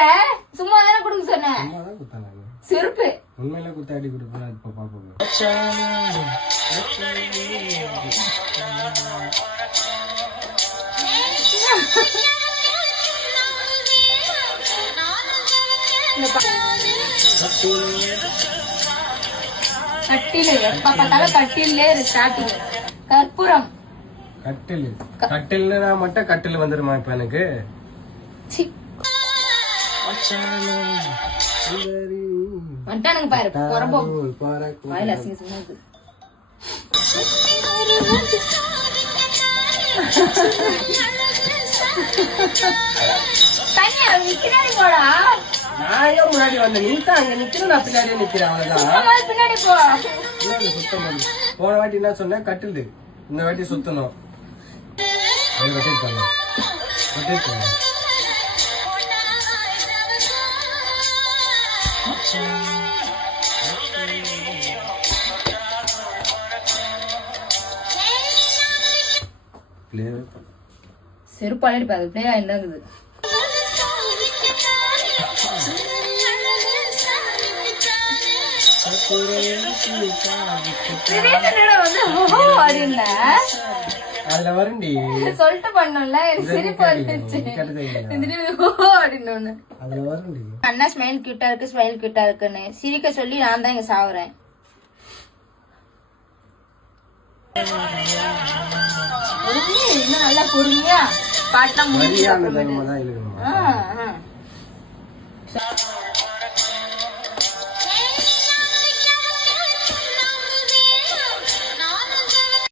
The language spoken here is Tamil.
பண்ற? சும்மா தானே கொடுக்க சொன்னேன். செருப்பு உண்மையில குத்தாடி கொடுப்பா. இப்ப பாப்போம். கட்டிலு எப்ப பார்த்தாலும் கட்டிலே ஸ்டார்டிங். கற்பூரம் கட்டில்னா மட்டும் கட்டில் வந்துருமா இப்ப எனக்கு? வந்துட்டானுங்க பாரு. பொறப்போம் வாயில அசிங்கமா இருக்கு. தனியா நிக்கிறாடி போடா. நான் ஏன் முன்னாடி வந்தேன்? நீ தான் அங்க நிக்கிற, நான் பின்னாடியே நிக்கிறேன். அவ்வளவுதான். பின்னாடி போ. சுத்தம் பண்ணு. போன வாட்டி என்ன சொன்னேன்? கட்டில். இந்த வாட்டி சுத்தணும். ரொட்டேட் பண்ணு. ரொட்டேட் பண்ணு. செருப்பாடி பாரு. பிளேயா என்னங்குது? அதுல வருண்டி சொல்லிட்டு பண்ணல. சிரிப்பு வந்துச்சு. அதுல வருண்டி. அண்ணா ஸ்மைல் கியூட்டா இருக்கு, ஸ்மைல் கியூட்டா இருக்குன்னு சிரிக்க சொல்லி நான் தான் இங்க சாவுறேன். இன்னும் நல்லா பொறுமையா பாட்டெல்லாம் முடிஞ்சு